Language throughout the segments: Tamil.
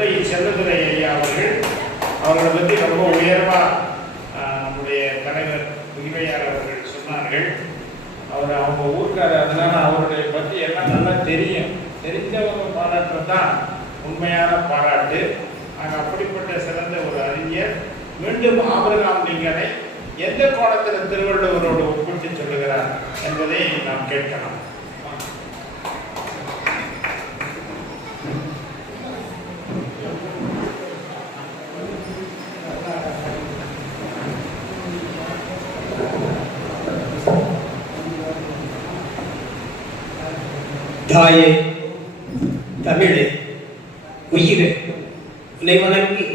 செல்லதுரை ஐயா அவர்கள். அவர்களை பற்றி ரொம்ப உயர்வா நம்முடைய தலைவர் உரிமையார் அவர்கள் சொன்னார்கள். அவர் அவங்க ஊர்க்கார அதனால அவருடைய பற்றி எல்லாம் நல்லா தெரியும். தெரிஞ்சவங்க பாராட்டுறது தான் உண்மையான பாராட்டு. ஆக அப்படிப்பட்ட சிறந்த ஒரு அறிஞர். மீண்டும் ஆபிரகாம் லிங்கனை எந்த கோணத்தில் திருவள்ளுவரோடு ஒப்பிட்டு சொல்லுகிறார் என்பதை நாம் கேட்கலாம். தாயே தமிழே உயிரே உன்னை வணங்கி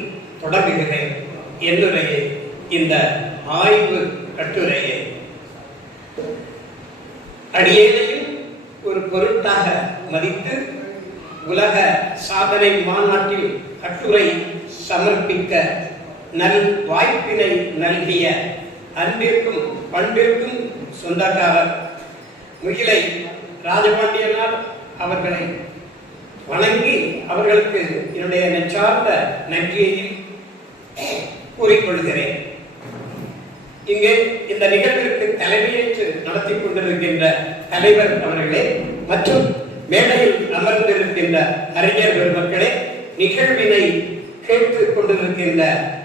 தொடங்குகிறேன் என்னுடைய இந்த ஆய்வு கட்டுரையை. அடியேனையும் ஒரு பொருட்டாக மதித்து உலக சாதனை மாநாட்டில் கட்டுரை சமர்ப்பிக்க நல் வாய்ப்பினை நல்கிய அன்பிற்கும் பண்பிற்கும் சொந்தக்காரர் முகிலை ராஜபாண்டியனால் அவர்களை வணங்கி அவர்களுக்கு என்னுடைய நெச்சார்ந்த நன்றியையும் கூறிக்கொள்கிறேன். இங்கே இந்த நிகழ்விற்கு தலைமையேற்று நடத்தி கொண்டிருக்கின்ற தலைவர் அவர்களே மற்றும் மேடையில் அமர்ந்திருக்கின்ற அறிஞர் பெருமக்களே நிகழ்வினை கேட்டுக் கொண்டிருக்கின்ற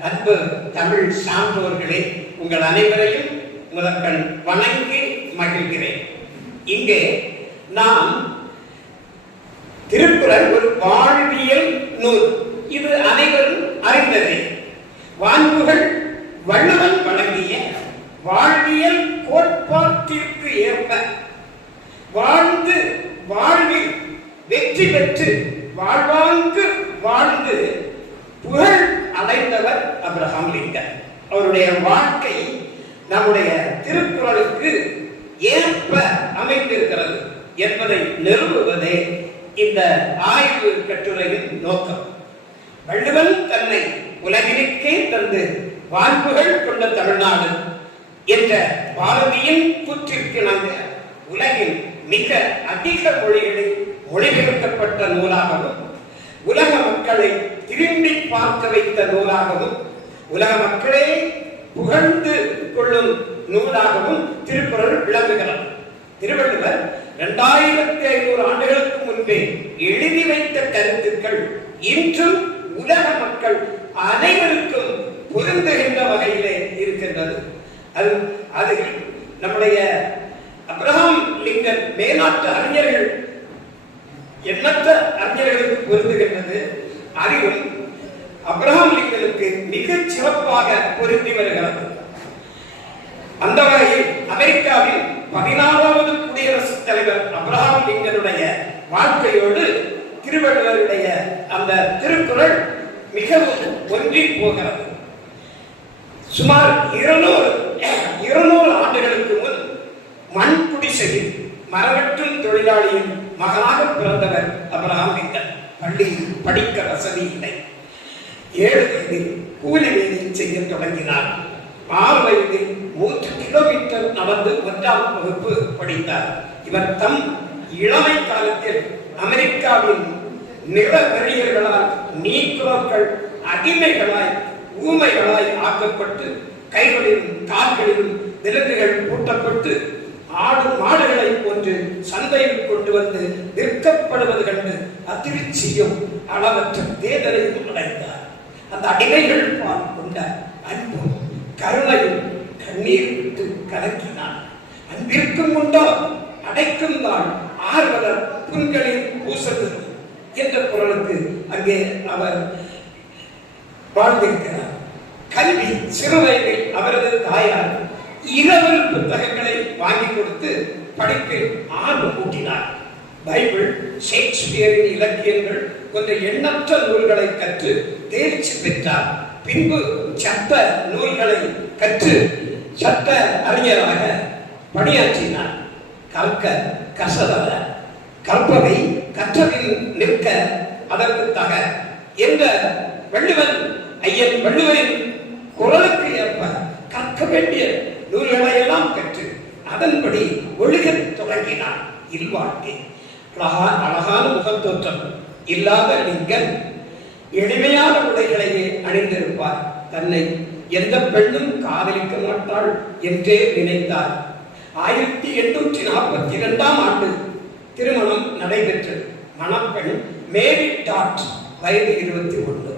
அன்பு தமிழ் சான்றோர்களே உங்கள் அனைவரையும் முதற்கண் வணங்கி மகிழ்கிறேன். இங்கே நாம் திருக்குறள் ஒரு வாழ்வியல் நூல். இது அனைவரும் அறிந்ததே. வான்புகள் வள்ளுவன் வழங்கிய வாழ்வியல் கோட்பாட்டிற்கு ஏற்ப வாழ்ந்து வாழ்வில் வெற்றி பெற்று வாழ்வாங்கு வாழ்ந்து புகழ் அடைந்தவர் அப்ரஹாம் லிங்கன். அவருடைய வாழ்க்கை நம்முடைய திருக்குறளுக்கு ஏற்ப அமைந்திருக்கிறது. என்பதை நிறுவுவதே இந்த ஆய்வு கட்டுரையின் நோக்கம். வள்ளுவன் தன்னை உலகிற்கே தந்து வாய்ப்புகள் கொண்ட தமிழ்நாடு என்ற பாரதியின் கூற்றிற்கு நாங்கள் உலகின் மிக அதிக மொழிகளில் மொழிபெயர்க்கப்பட்ட நூலாகவும் உலக மக்களை திரும்பி பார்க்க வைத்த நூலாகவும் உலக மக்களே புகழ்ந்து கொள்ளும் நூலாகவும் திருக்குறள் விளங்குகிறார் திருவள்ளுவர் இரண்டாயிரத்தி ஐநூறு ஆண்டுகளுக்கு முன்பே எழுதி வைத்த கருத்துக்கள் இன்றும் உலக மக்கள் அனைவருக்கும் பொருந்துகின்ற வகையிலே இருக்கின்றது. அது அது நம்முடைய அப்ரஹாம் லிங்கன் மேலாட்டு அறிஞர்கள் எண்ணற்ற அறிஞர்களுக்கு பொருந்துகின்றது. அறிவும் அப்ரஹாம் லிங்கனுக்கு மிகச் சிறப்பாக பொருந்தி வருகிறது. அந்த வகையில் அமெரிக்காவில் பதினாறாவது தலைவர் அப்ரஹாம் லிங்கனுடைய வாழ்க்கையோடு திருவள்ளுவருடைய அந்த திருக்குறள் மிகவும் ஒன்றி போகிறது. சுமார் இருநூறு இருநூறு ஆண்டுகளுக்கு முன் மண் குடிசையில் மரவற்றும் தொழிலாளியின் மகனாக பிறந்தவர் அப்ரஹாம் லிங்கன். பள்ளியில் படிக்க வசதி இல்லை. ஏழு வயதில் கூலி வேலை செய்ய தொடங்கினார். ஆறு வயதில் மூன்று கிலோமீட்டர் நடந்து ஒன்றாம் வகுப்பு படித்தார். இவர் தம் இளமை காலத்தில் அமெரிக்காவின் நில வெறியர்களால் நீக்குரோக்கள் அடிமைகளாய் ஊமைகளாய் ஆக்கப்பட்டு கைகளிலும் கால்களிலும் விலங்குகள் பூட்டப்பட்டு ஆடு மாடுகளை போன்று சந்தையில் கொண்டு வந்து விற்கப்படுவது கண்டு அதிர்ச்சியும் அளவற்ற வேதனையும் அடைந்தார். அந்த அடிமைகள் பால் கொண்ட அன்பும் கருணையும் கண்ணீர் விட்டு கலக்கினார். அன்பிற்கும் உண்டோ? அடைக்கும் தான் ஆர்வலர் புண்களில் பூசலும் என்ற குரலுக்கு அங்கே அவர் வாழ்ந்திருக்கிறார். கல்வி சிறு வயதில் அவரது தாயார் இரவல் புத்தகங்களை வாங்கி கொடுத்து படிப்பில் ஆர்வம் ஊட்டினார். பைபிள் ஷேக்ஸ்பியரின் இலக்கியங்கள் போன்ற எண்ணற்ற நூல்களை கற்று தேர்ச்சி பெற்றார். பின்பு சட்ட நூல்களை கற்று சட்ட அறிஞராக பணியாற்றினார். கற்க கசதல கற்பவை கற்றவில் நிற்க அதற்கு தக என்ற வள்ளுவன் ஐயன் வள்ளுவரின் குரலுக்கு ஏற்ப கற்க வேண்டிய நூல்களை எல்லாம் கற்று அதன்படி ஒழுக தொடங்கினார் இல்வாழ்க்கை. அழகா அழகான முகத்தோற்றம் இல்லாத லிங்கன் எளிமையான உடைகளையே அணிந்திருப்பார். தன்னை எந்த பெண்ணும் காதலிக்க மாட்டாள் என்றே நினைத்தார். ஆயிரத்தி எண்ணூற்றி நாற்பத்தி இரண்டாம் ஆண்டு திருமணம் நடைபெற்றது. மணப்பெண் மேரி டாட் வயது இருபத்தி ஒன்று.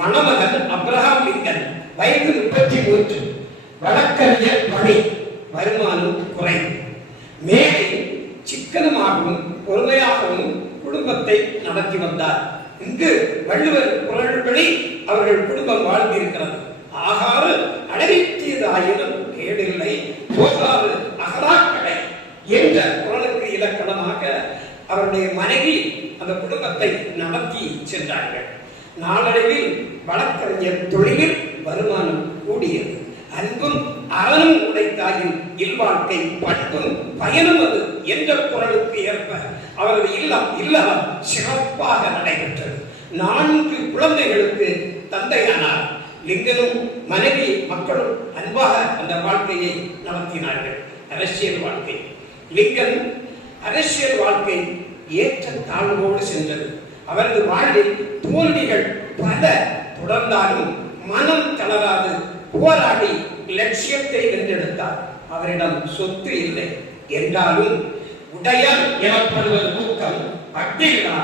மணமகன் அப்ரஹாம் லிங்கன் வயது முப்பத்தி மூன்று. வழக்கறிஞர் பணி வருமானம் குறை. மேரி சிக்கனமாகவும் பொறுமையாகவும் குடும்பத்தை நடத்தி வந்தார். இங்கு வள்ளுவர் குரல்படி அவர்கள் குடும்பம் வாழ்ந்திருக்கிறது. ஆகாறு அழகித்தீதாயினும் கேடில்லை போகாது அகராக்கடை என்ற குரலுக்கு இலக்கணமாக அவருடைய மனைவி அந்த குடும்பத்தை நடத்தி சென்றார்கள். நாளடைவில் வழக்கறிஞர் தொழிலில் வருமானம் கூடியது. அன்பும் அறனும் உடைத்தாயின் இல்வாழ்க்கை பண்பும் பயனும் அது என்ற குரலுக்கு ஏற்ப அவரது இல்லம் இல்லறம் சிறப்பாக நடைபெற்றது. நான்கு குழந்தைகளுக்கு தந்தையானார். லிங்கனும் மனைவி மக்களும் அன்பாக அந்த வாழ்க்கையை நடத்தினார்கள். அரசியல் வாழ்க்கை. லிங்கன் அரசியல் வாழ்க்கை ஏற்ற தாழ்வோடு சென்றது. அவரது வாழ்வில் தோல்விகள் பல தொடர்ந்தாலும் மனம் தளராது. போராடி லட்சியத்தை வென்றெடுத்தார். அவரிடம் சொத்து இல்லை. என்றாலும் உடையல் எனப்படுவது ஊக்கம் அட்டில்லா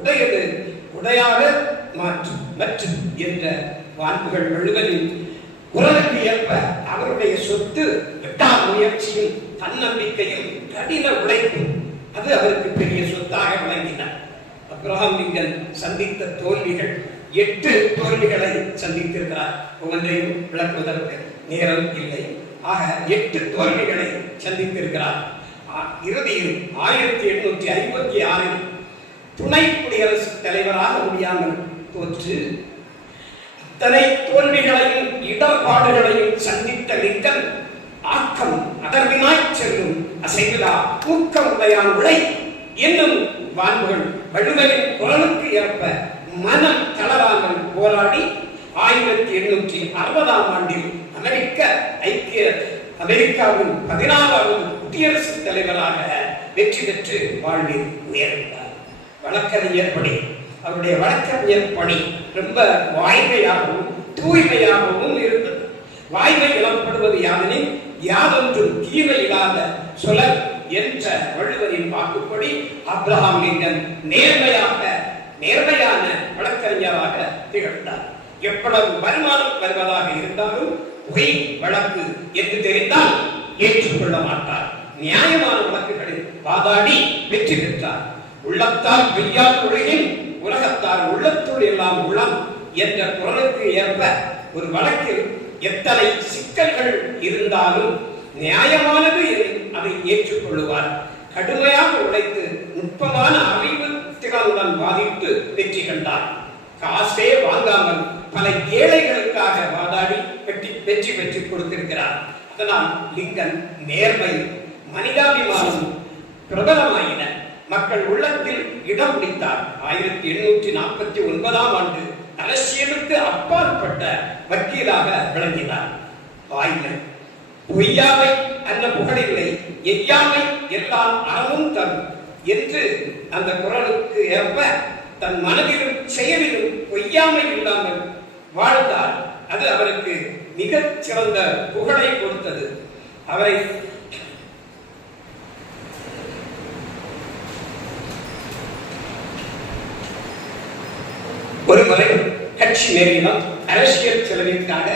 உடையது உடையாக மாற்று மற்றும் என்ற வான்புகள் முழுவதும் குரலுக்கு ஏற்ப அவருடைய சொத்து விடாமுயற்சியும் தன்னம்பிக்கையும் கடின உழைப்பும் அது அவருக்கு பெரிய சொத்தாக விளங்கினார் அப்ரஹாம் லிங்கன் சந்தித்த தோல்விகள் எட்டு தோல்விகளை சந்தித்திருக்கிறார். ஒவ்வொன்றையும் விளக்குவதற்கு நேரம் இல்லை. ஆக எட்டு தோல்விகளை சந்தித்திருக்கிறார். இறுதியில் ஆயிரத்தி எண்ணூற்றி ஐம்பத்தி ஆறில் துணை குடியரசு தலைவராக முடியாமல் தோற்று அத்தனை தோல்விகளையும் இடர்பாடுகளையும் சந்தித்த லிங்கன் ஆக்கம் அதர்வினாய் செல்லும் அசைவிலா ஊக்கம் உடையான் உழை என்னும் வான்புகள் வள்ளுவரின் குரலுக்கு ஏற்ப மனம் தளராமல் போராடி ஆயிரத்தி எண்ணூற்றி அறுபதாம் ஆண்டில் அமெரிக்க ஐக்கிய அமெரிக்காவின் பதினாறாவது குடியரசுத் தலைவராக வெற்றி பெற்று வாழ்வில் உயர்ந்தார். வழக்கறிஞர் பணி. அவருடைய வழக்கறிஞர் பணி ரொம்ப வாய்மையாகவும் தூய்மையாகவும் இருந்தது. வாய்மை இழப்படுவது யாதெனில் யாதொன்றும் தீமை இல்லாத சொலர் என்ற வள்ளுவரின் வாக்குப்படி அப்ரஹாம் லிங்கன் நேர்மையாக நேர்மையான வழக்கறிஞராக திகழ்ந்தார். எவ்வளவு வருமானம் வருவதாக இருந்தாலும் பொய் வழக்கு என்று தெரிந்தால் ஏற்றுக்கொள்ள மாட்டார். நியாயமான வழக்குகளில் வாதாடி வெற்றி பெற்றார். உள்ளத்தால் பொய்யால் உலகில் உலகத்தால் உள்ளத்துள் எல்லாம் உளம் என்ற குரலுக்கு ஏற்ப ஒரு வழக்கில் எத்தனை சிக்கல்கள் இருந்தாலும் நியாயமானது அதை ஏற்றுக்கொள்ளுவார். கடுமையாக உழைத்து நுட்பமான அறிவு திறனுடன் வாதிட்டு வெற்றி கண்டார். காசே வாங்காமல் பல ஏழைகளுக்காக வாதாடி வெற்றி வெற்றி பெற்று கொடுத்திருக்கிறார். அதனால் லிங்கன் நேர்மை மனிதாபிமானம் பிரபலமாயின. மக்கள் உள்ளத்தில் இடம் பிடித்தார். ஆயிரத்தி எண்ணூற்றி நாற்பத்தி ஒன்பதாம் ஆண்டு அரசியலுக்கு அப்பாற்பட்ட வக்கீலாக விளங்கினார். வாய்மை பொய்யாமை அல்ல புகழில்லை எய்யாமை எல்லாம் அறமும் தரும் என்று அந்த குரலுக்கு ஏற்ப தன் மனதிலும் செயலிலும் பொய்யாமை இல்லாமல் வாழ்ந்தால் அது அவருக்கு மிகச் சிறந்த புகழை கொடுத்தது. அவரை ஒரு முறை கட்சி நேரிடம் அரசியல் செலவிற்காக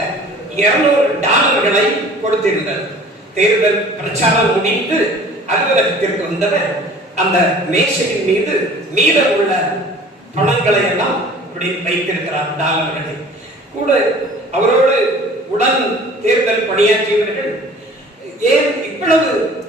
இருநூறு டாலர்களை கொடுத்திருந்தது. தேர்தல் பிரச்சாரம் முடிந்து அலுவலகத்திற்கு வந்தவர் அந்த மேசையின் மீது மீதம் உள்ள பணங்களை எல்லாம் இப்படி வைத்திருக்கிறார் டாலர்களை. கூட அவரோடு உடன் தேர்தல் பணியாற்றியவர்கள் ஏன் இவ்வளவு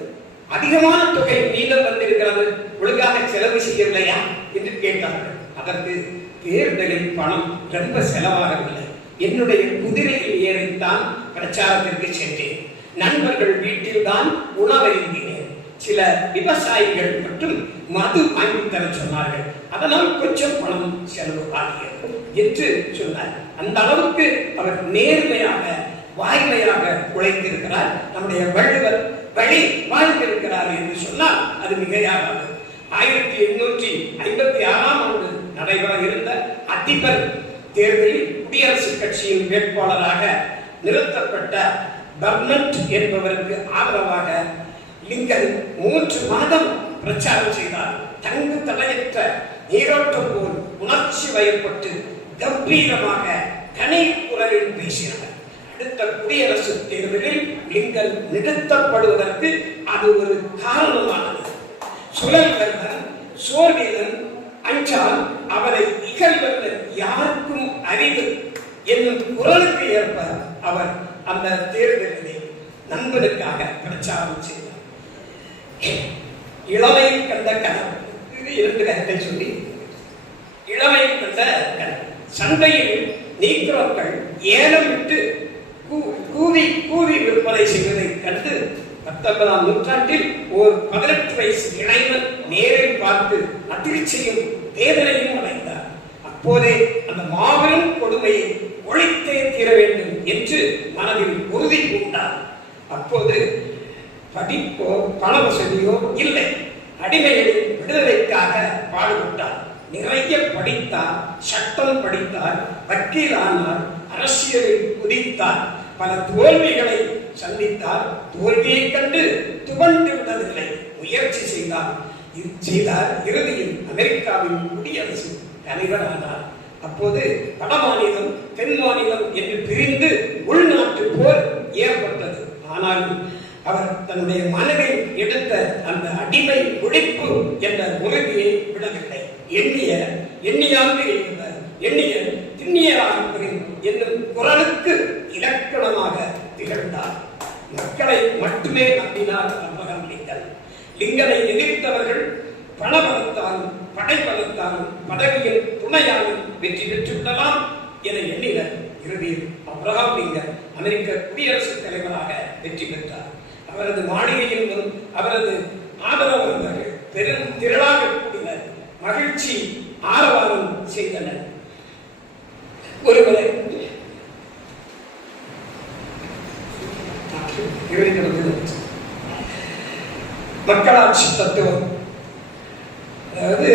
அதிகமான தொகை மீதம் வந்திருக்கிறது? ஒழுங்காக செலவு செய்யவில்லையா? என்று கேட்டார்கள். அதற்கு தேர்தலில் பணம் ரொம்ப செலவாகவில்லை. என்னுடைய குதிரையில் ஏறித்தான் பிரச்சாரத்திற்கு சென்றேன். நண்பர்கள் வீட்டில் தான் உணவருந்தினேன் சில விவசாயிகள் மற்றும் மது வாங்கி தர சொன்னார்கள். அதனால் கொஞ்சம் பணம் செலவு ஆகியது என்று சொன்னார். அந்த அளவுக்கு அவர் நேர்மையாக வாய்மையாக உழைத்திருக்கிறார். நம்முடைய வள்ளுவர் வழி வாழ்ந்திருக்கிறார் என்று சொன்னால் அது மிகையாகாது. ஆயிரத்தி எண்ணூற்றி ஐம்பத்தி அதிபர் தேர்தலில் குடியரசுக் கட்சியின் வேட்பாளராக நிறுத்தப்பட்ட பர்னட் என்பவருக்கு ஆதரவாக லிங்கன் மூன்று மாதம் பிரச்சாரம் செய்தார். தங்கு தலையற்ற நீரோட்டம் போல் உணர்ச்சி வயப்பட்டு கம்பீரமாக கனை குரலில் பேசினார். அடுத்த குடியரசு தேர்தலில் லிங்கன் நிறுத்தப்படுவதற்கு அது ஒரு காரணமானது. சுழல் வெல்வன் சோர்வீரன் அஞ்சால் அவரை இகழ்வதன் யாருக்கும் அறிவு என்னும் குரலுக்கு ஏற்ப அவர் அந்த தேர்தலிலே நண்பனுக்காக பிரச்சாரம் செய்தார். இளமையில் கண்ட கனவு இது இரண்டு கருத்தை சொல்லி இளமையில் கண்ட கனவு சந்தையில் நீக்ரோக்கள் ஏலம் விட்டு கூ- கூவி கூவி விற்பனை செய்வதை கண்டு பத்தொன்பதாம் நூற்றாண்டில் ஒரு பதினெட்டு வயசு இளைஞன் நேரில் பார்த்து அதிர்ச்சியும் வேதனையும் அடைந்தார். அப்போதே அந்த மாபெரும் கொடுமையை ஒழித்தே தீர வேண்டும் என்று மனதில் உறுதி பூண்டார். அப்போது படிப்போ பண வசதியோ இல்லை. அடிமைகளின் விடுதலைக்காக பாடுபட்டார். நிறைய படித்தார் சட்டம் படித்தார் வக்கீலானார் அரசியலில் குதித்தார் பல தோல்விகளை சந்தித்தார். தோல்வியை கண்டு துவண்டு விடவில்லை முயற்சி செய்தார். செய்தார் இறுதியில் அமெரிக்காவின் குடியரசு தலைவரானார். அப்போது வட மாநிலம் தென் மாநிலம் என்று பிரிந்து உள்நாட்டு போர் ஏற்பட்டது. ஆனாலும் அவர் தன்னுடைய மனதில் எடுத்த அந்த அடிமை ஒழிப்பு என்ற உறுதியை விடவில்லை. எண்ணிய எண்ணியாண்டு எண்ணுவர் எண்ணிய திண்ணியராக என்னும் குரலுக்கு இலக்கணமாக திகழ்ந்தார். மக்களை மட்டுமே நம்பினார் லிங்கனை எதிர்த்தவர்கள் பணபலத்தாலும் படைபலத்தாலும் பதவியில் துணையாலும் வெற்றி பெற்று விடலாம் என எண்ணினர் இறுதியில் அப்ரஹாம் லிங்கன் அமெரிக்க குடியரசுத் தலைவராக வெற்றி பெற்றார். அவரது மாளிகையில் வரும் அவரது ஆதரவாளர்கள் பெரும் திரளாக கூடினர் மகிழ்ச்சி ஆரவாரம் செய்தனர். ஒருவரை மக்களாட்சி தத்துவம். அதாவது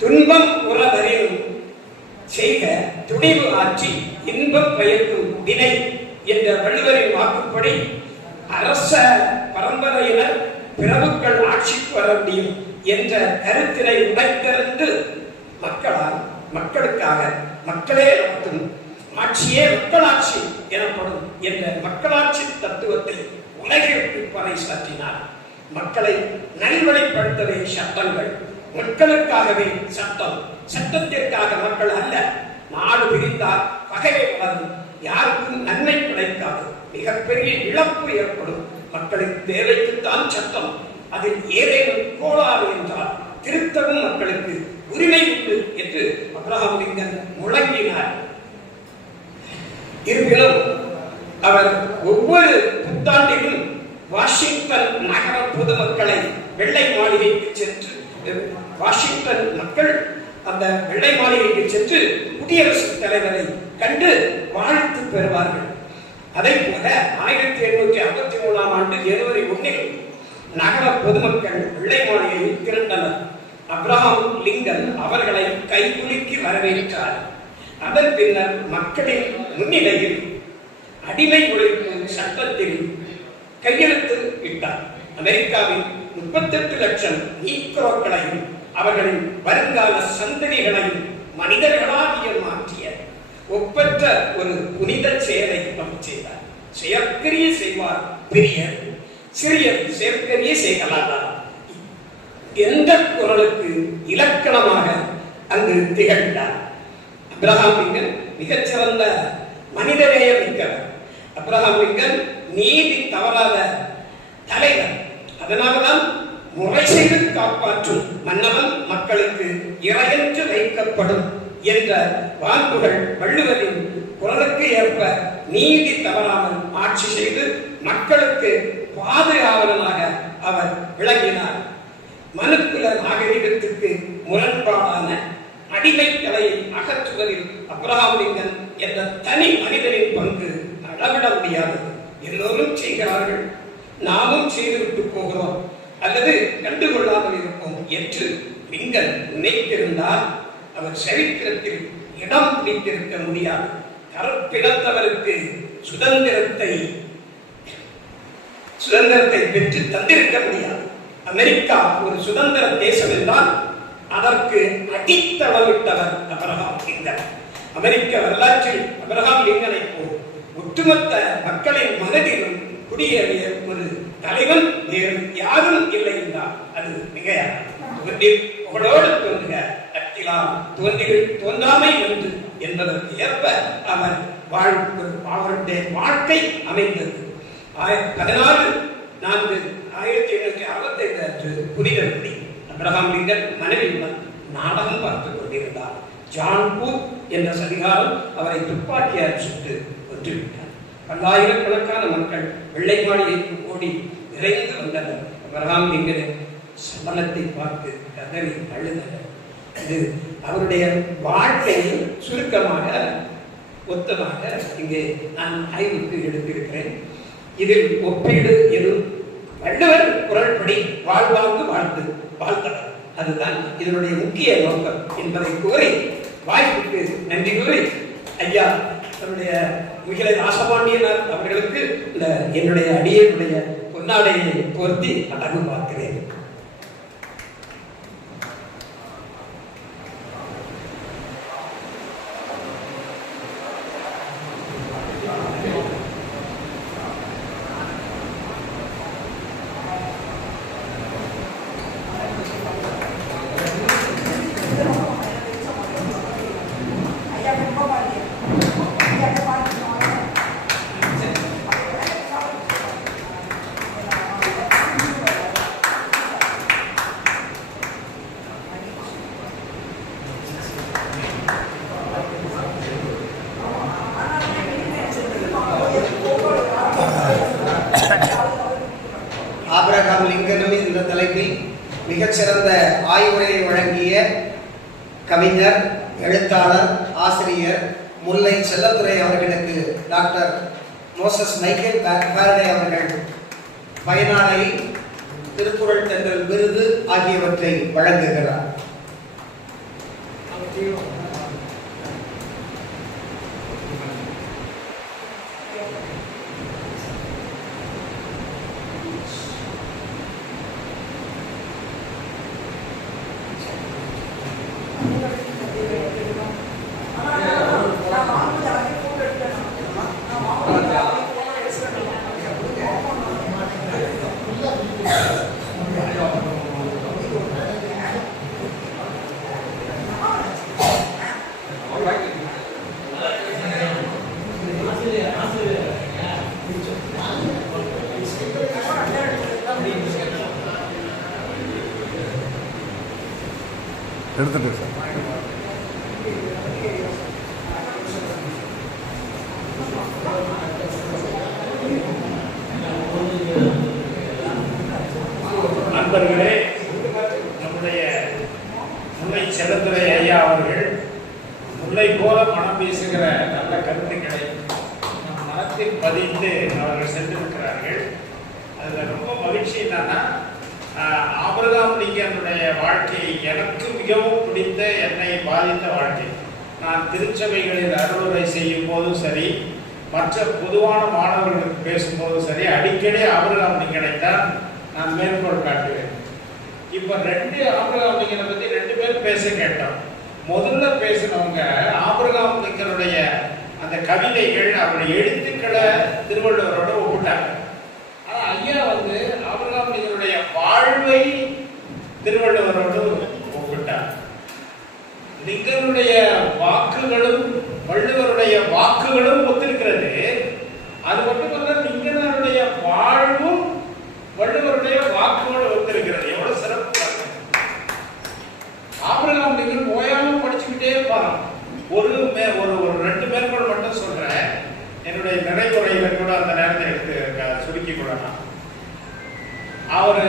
துன்பம் உறவறியும் செய்க துணிவு ஆட்சி இன்பம் பயக்கும் வினை என்ற வள்ளுவரின் வாக்குப்படி அரச பரம்பரையினர் பிரபுக்கள் ஆட்சிக்கு வர முடியும் என்ற கருத்தினை உடைத்திருந்து மக்களால் மக்களுக்காக மக்களே நடத்தும். ஆட்சியே மக்களாட்சி எனப்படும் என்ற மக்களாட்சி தத்துவத்தை உலகிற்கு பறைசாற்றினார் மக்களை நல்வழிப்படுத்தவே சட்டங்கள். மக்களுக்காகவே சட்டம். சட்டத்திற்காக மக்கள் அல்ல நாடு பிரிந்தால் பகையை வளரும் யாருக்கும் நன்மை கிடைக்காது. மிகப்பெரிய இழப்பு ஏற்படும். மக்களின் தேவைக்குத்தான் சட்டம். அதில் ஏதேனும் கோளாறு என்றால் திருத்தவும் மக்களுக்கு உரிமை உண்டு என்று அப்ரஹாம் லிங்கன் முழங்கினார். இருப்பினும் அவர் ஒவ்வொரு புத்தாண்டிலும் வாஷிங்டன் நகர பொதுமக்களை வெள்ளை மாளிகைக்கு சென்று வாஷிங்டன் மக்கள் அந்த வெள்ளை மாளிகைக்கு சென்று குடியரசுத் தலைவரை கண்டு வாழ்த்து பெறுவார்கள். அதே போல ஆயிரத்தி எண்ணூற்றி ஐம்பத்தி மூணாம் ஆண்டு ஜனவரி ஒன்றில் நகர பொதுமக்கள் வெள்ளை மாளிகையில் திரண்டனர். அப்ரஹாம் லிங்கன் அவர்களை கைகுலுக்கி வரவேற்றார். அதன் பின்னர் மக்களின் முன்னிலையில் அடிமை ஒழிப்பு சட்டத்தில் கையெழுத்து இட்டார். அமெரிக்காவின் முப்பத்தெட்டு லட்சம் நீக்ரோக்களையும் அவர்களின் வருங்கால சந்ததிகளையும் மனிதர்களாகிய மாற்றிய ஒப்பற்ற ஒரு புனித செயலை அவர் செய்தார். செயற்கரிய செய்வார். பெரிய சிறிய செயற்கரிய செய்கலாதா எந்த குரலுக்கு இலக்கணமாக அங்கு திகழ்ந்தார்? அப்ரஹாம் லிங்கன் மிகச்சிறந்த மனிதநேய மிக்கவர் அப்ரஹாம் லிங்கன் நீதி தவறாத தலைவர். அதனால்தான் முறை செய்து காப்பாற்றும் மன்னவன் மக்களுக்கு இறையென்று வைக்கப்படும் என்ற வாக்குகள் வள்ளுவரின் குரலுக்கு ஏற்ப நீதி தவறாமல் ஆட்சி செய்து மக்களுக்கு பாதுகாவலனாக அவர் விளங்கினார். மனுக்குல நாகரிகத்துக்கு முரண்பாடான அடிமை கலையை அகற்றுவதில் அப்ரஹாம் லிங்கன் என்ற தனி மனிதனின் பங்கு அளவிட முடியாதது. எல்லோரும் செய்கிறார்கள். நாமும் செய்துவிட்டு போகிறோம். அல்லது கண்டுகொள்ளாமல் இருப்போம் என்று பெண்கள் நினைத்திருந்தால் அவர் சரித்திரத்தில் இடம் பிடித்திருக்க முடியாது. கருப்பிடத்தவருக்கு சுதந்திரத்தை சுதந்திரத்தை பெற்று தந்திருக்க முடியாது. அமெரிக்கா ஒரு சுதந்திர தேசம் என்றால் அதற்கு அடித்தளவிட்டவர் அபிரகாம் லிங்கன். அமெரிக்க வரலாற்றில் அபிரகாம் லிங்கனை போல் ஒட்டுமொத்த மக்களின் மனதிலும் குடியேறிய ஒரு தலைவன் வேறு யாரும் இல்லை என்றால் அது மிகையாக தோன்றி புகழோடு தோன்றுக அத்திலாம் தோன்றி தோன்றாமை என்று என்பதற்கு ஏற்ப அவர் வாழ்வு அவருடைய வாழ்க்கை அமைந்தது. பதினாறு நான்கு ஆயிரத்தி எண்ணூற்றி அறுபத்தி ஐந்து அன்று புனித அப்ரஹாம் லிங்கன் மனைவியுடன் நாடகம் பார்த்துக் கொண்டிருந்தார். ஜான் பூத் என்ற சதிகாரம் அவரை துப்பாக்கியால் சுட்டு கொன்றுவிட்டார் பல்லாயிரக்கணக்கான மக்கள் வெள்ளை மாளிகைக்கு ஓடி விரைந்து வந்தனர். வரலாம் லிங்கனின் சமணத்தை பார்த்து கதறி அழுதனர். இது அவருடைய வாழ்க்கையை சுருக்கமாக ஒத்தமாக இங்கே நான் ஆய்வுக்கு எடுத்திருக்கிறேன். இதில் ஒப்பீடு எதுவும் வள்ளுவர் குரல்படி வாழ்வாங்கு வாழ்த்து வாழ்த்தவர். அதுதான் இதனுடைய முக்கிய நோக்கம் என்பதை கூறி வாய்ப்புக்கு நன்றி கூறி ஐயா தன்னுடைய முகிலை ராசபாண்டியனார் அவர்களுக்கு இந்த என்னுடைய அடியனுடைய பொன்னாடையை பொருத்தி அடங்கு பார்க்கிறேன். நண்பர்களே நம்முடைய முல்லை செல்லத்துறை ஐயா அவர்கள் முல்லை போல மனம் பேசுகிற நல்ல கருத்துக்களை நம் மனத்தில் பதிந்து அவர்கள் சென்றிருக்கிறார்கள். அதில் ரொம்ப மகிழ்ச்சி என்னன்னா ஆஹ், ஆபிரகாம் லிங்கனுடைய வாழ்க்கை எனக்கு மிகவும் பிடித்த என்னை பாதித்த வாழ்க்கை. நான் திருச்சபைகளில் அறுவடை செய்யும் போதும் சரி மற்ற பொதுவான மாணவர்களுக்கு பேசும்போதும் சரி அடிக்கடி ஆபிரகாம் லிங்கனைத்தான் நான் மேற்கோள் காட்டுவேன். இப்ப ரெண்டு ஆபிரகாம் லிங்கனை பத்தி ரெண்டு பேரும் பேச கேட்டோம். முதல்ல பேசினவங்க ஆபிரகாம் லிங்கனுடைய அந்த கவிதைகள் அவருடைய எழுத்துக்களை திருவள்ளுவரோட ஒப்பிட்டாங்க. ஆனா ஐயா வந்து ஆபிரகாம் லிங்கனுடைய வாழ்வை திருவள்ளுவரோடு ஒப்பிட்டார். லிங்கனுடைய வாக்குகளும் வள்ளுவர் நீங்கள் ஓயாம படிச்சுக்கிட்டே இருப்பாங்க ஒரு மே ஒரு ஒரு ரெண்டு மேற்கோள் மட்டும் சொல்றேன். என்னுடைய நிறைவுரையில கூட அந்த நேரத்தை எடுத்து சுருக்கி கொள்ளலாம் அவரு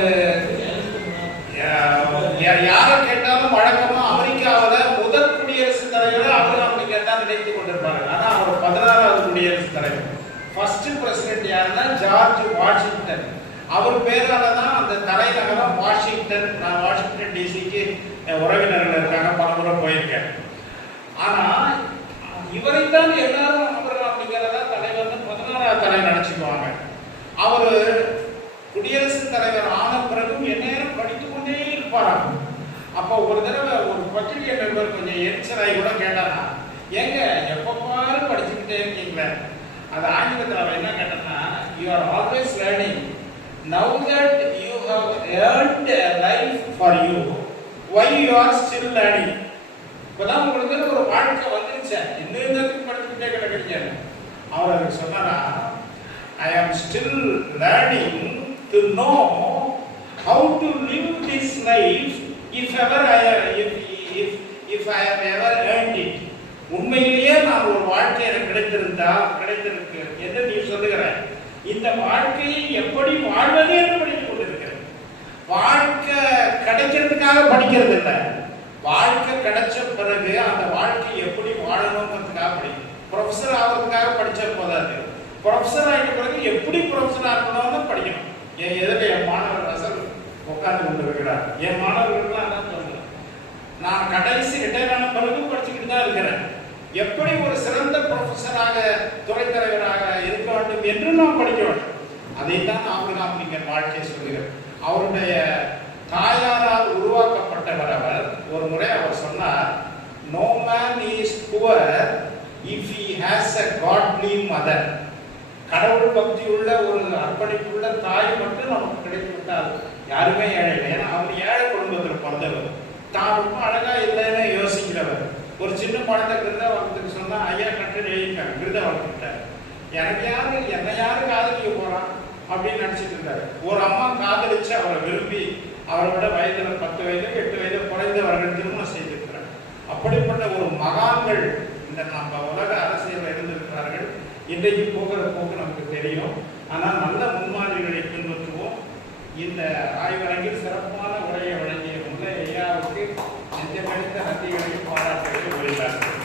யா- யாரை கேட்டாலும் வழக்கமா அமெரிக்காவில முதல் குடியரசுத் தலைவர் அவர் அப்படி தான் நினைத்து கொண்டிருப்பாங்க ஆனா அவர் பதினாறாவது குடியரசுத் தலைவர். ஃபர்ஸ்ட் பிரசிடென்ட் யாருன்னா ஜார்ஜ் வாஷிங்டன். அவர் பேரால தான் அந்த தலைநகரம் வாஷிங்டன் நான் வாஷிங்டன் டிசிக்கு உறவினர்கள் இருக்காங்க பல முறை போயிருக்கேன் ஆனா இவரைத்தான் எல்லாரும் அமரலாம் அப்படிங்கிறதா தலைவர்னு பதினாறாவது தலைவர் நினைச்சுக்குவாங்க அவரு குடியரசுத் தலைவர் ஆன பிறகும் எந்நேரம் படித்துக் கொண்டே இருப்பாராம் அப்போ ஒரு தடவை ஒரு பத்திரிகை நண்பர் கொஞ்சம் எரிச்சலாகி கூட கேட்டானா ஏங்க எப்ப பாரு படிச்சுக்கிட்டே இருக்கீங்களே அது ஆங்கிலத்தில் அவன் என்ன கேட்டேன்னா you are always learning now that you have earned life for you why you are still learning இப்போதான் உங்களுக்கு ஒரு வாழ்க்கை வந்துருச்சு. இன்னும் இன்னத்துக்கு படிச்சுக்கிட்டே கிடக்கிறீங்க. அவர் அதுக்கு சொன்னாரா I am still learning to know how to live this life if ever I if if if I have ever earned it உண்மையிலேயே நான் ஒரு வாழ்க்கை எனக்கு கிடைத்திருந்தா கிடைத்திருக்கு என்று நீ சொல்லுகிறாய். இந்த வாழ்க்கையை எப்படி வாழ்வது என்று படித்துக் கொண்டிருக்கிறேன். வாழ்க்கை கிடைக்கிறதுக்காக படிக்கிறது இல்லை வாழ்க்கை கிடைச்ச பிறகு அந்த வாழ்க்கை எப்படி வாழணுங்கிறதுக்காக படிக்கும் ப்ரொஃபஸர் ஆகிறதுக்காக படிச்சா போதாது. ப்ரொஃபஸர் ஆகிட்ட பிறகு எப்படி ப்ரொஃபஸர் ஆகணும்னு படிக்கணும். என் எதிரில் என் மாணவர் ரசல் உட்கார்ந்து கொண்டிருக்கிறார் என் மாணவர்கள்லாம் என்ன சொல்றேன் நான் கடைசி ரிட்டையர் ஆன பிறகு படிச்சுக்கிட்டு தான் இருக்கிறேன். எப்படி ஒரு சிறந்த ப்ரொஃபஸராக துறை தலைவராக இருக்க வேண்டும் என்று நாம் படிக்க வேண்டும். அதைத்தான் ஆபிரகாம் நீங்கள் வாழ்க்கை சொல்லுகிறார் அவருடைய தாயாரால் உருவாக்கப்பட்டவர் அவர். ஒரு முறை அவர் சொன்னார் no man is poor if he has a godly mother கடவுள் பக்தி உள்ள ஒரு அர்ப்பணிப்புள்ள தாய் மட்டும் நமக்கு கிடைத்துவிட்டால் யாருமே ஏழை இல்லை. ஏன்னா அவர் ஏழை குடும்பத்தில் பிறந்தவர். தான் ரொம்ப அழகா இல்லைன்னு யோசிக்கிறவர். ஒரு சின்ன படத்தை கிருத வளர்த்துக்கு சொன்னா ஐயா கட்டு எழுதிட்டாங்க கிருத வளர்த்துட்டார் எனக்கு யாரு என்ன யாரு காதலிக்க போறான் அப்படின்னு நினைச்சிட்டு இருந்தாரு. ஒரு அம்மா காதலிச்சு அவரை விரும்பி அவரை விட வயதுல பத்து வயது எட்டு வயது குறைந்தவர்கள் திருமணம் செய்திருக்கிறார். அப்படிப்பட்ட ஒரு மகான்கள் இந்த நம்ம உலக அரசியல் இருந்திருக்கிறார்கள். இன்றைக்கு போகிற போக்கு நமக்கு தெரியும். ஆனால் நல்ல முன்மாதிரிகளை பின்பற்ற இந்த ஆய்வரங்கில் சிறப்பான உரையை வழங்கிய முல்லை ஐயாவுக்கு நெஞ்சமடைந்த நன்றிகளையும் பாராட்டுகளையும் வெளியிட்டார்கள்.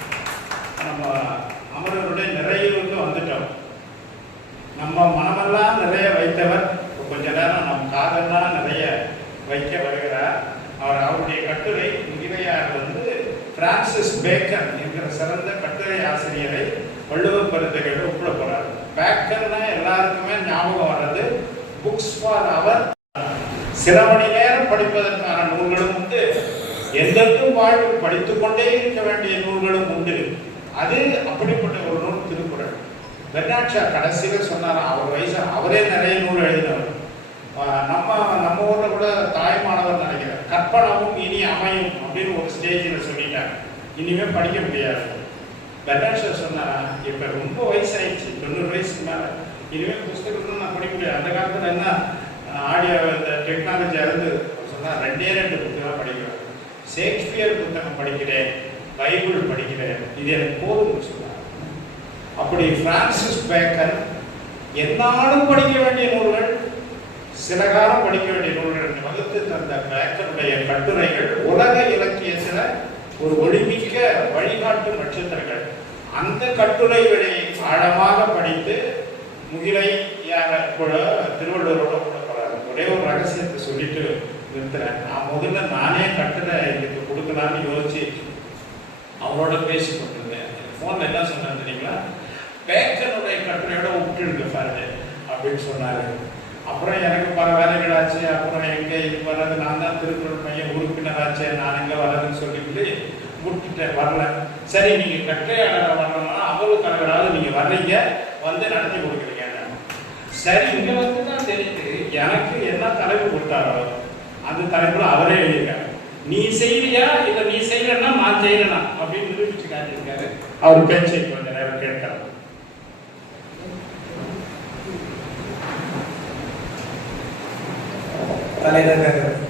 நம்ம அமரருடைய நிறைவுக்கு வந்துட்டோம். நம்ம மனமெல்லாம் நிறைய வைத்தவர் கொஞ்ச நேரம் நம் காதெல்லாம் நிறைய வைக்க வருகிறார். அவர் அவருடைய கட்டுரை முகிலையார் வந்து பிரான்சிஸ் பேக்கர் என்கிற சிறந்த கட்டுரை ஆசிரியரை வள்ளுவ பருத்துகளை ஒப்பிட போறார். பேக்கர்னா எல்லாருக்குமே ஞாபகம் வர்றது புக்ஸ் ஃபார் அவர் சில மணி நேரம் படிப்பதற்கான நூல்களும் உண்டு. எந்தெந்தும் வாழ்வு படித்துக் கொண்டே இருக்க வேண்டிய நூல்களும் உண்டு. அது அப்படிப்பட்ட ஒரு நூல் திருக்குறள். பெர்னாட்ஷா கடைசியில் சொன்னார்? அவர் வயசு அவரே நிறைய நூல் எழுதினவர். நம்ம நம்ம ஊரில் கூட தாய்மானவர் நினைக்கிறார். கற்பனவும் இனி அமையும் அப்படின்னு ஒரு ஸ்டேஜில் சொல்லிட்டாங்க இனிமே படிக்க முடியாது. பெர்னாட்ஷா சொன்னார்? இப்போ ரொம்ப வயசாயிடுச்சு. தொண்ணூறு வயசுக்கு மேலே. இனிமேல் புஸ்தகத்தை நான் படிக்க முடியாது. அந்த காலத்தில் என்ன? ஆடியோ இந்த டெக்னாலஜி இருந்து சொன்னால் ரெண்டே ரெண்டு புத்தகம் படிக்கிறேன். ஷேக்ஸ்பியர் புத்தகம் படிக்கிறேன் பைபிள் படிக்கிறேன். இது எனக்கு போதும்னு சொன்னார். அப்படி பிரான்சிஸ் பேக்கர் என்னாலும் படிக்க வேண்டிய நூல்கள் சில காலம் படிக்க வேண்டிய நூல்கள் என்று வகுத்து தந்த பேக்கருடைய கட்டுரைகள் உலக இலக்கியத்தில் ஒரு ஒளிமிக்க வழிகாட்டு நட்சத்திரங்கள். அந்த கட்டுரைகளை ஆழமாக படித்து முகிலை யார கூட திருவள்ளுவரோட கூட ஒரே ஒரு ரகசியத்தை சொல்லிட்டு நிறுத்துறேன். நான் முதல்ல நானே கட்டளை எனக்கு கொடுக்கலான்னு யோசிச்சு அவரோட பேசி கொண்டிருந்தேன். ஃபோனில் என்ன சொன்னார் தெரியுங்களா? பேக்கனுடைய கட்டுரையோட விட்டுடுங்க பாருங்க அப்படின்னு சொன்னார். அப்புறம் எனக்கு பல வேலைகளாச்சு அப்புறம் எங்கே இது வர்றது நான் தான் திருக்குறள் மையம் உறுப்பினராச்சே நான் எங்கே வர்றதுன்னு சொல்லிட்டு விட்டுட்டேன் வரல. சரி நீங்கள் கட்டுரையாளராக வரணும்னா அவ்வளவு தலைவராவது நீங்கள் வர்றீங்க வந்து நடத்தி கொடுக்குறீங்க சரி இங்கே வந்து தான் தெரியுது. எனக்கு என்ன தலைப்பு கொடுத்தாரோ அந்த தலைப்புல அவரே எழுதியிருக்காரு. நீ செய்வியா? இல்ல நீ செய்யலன்னா நான் செய்யலனா அப்படின்னு நிரூபிச்சு காட்டியிருக்காரு அவர் பேச்சை கொஞ்ச நேரம் கேட்டார். தலைநகர்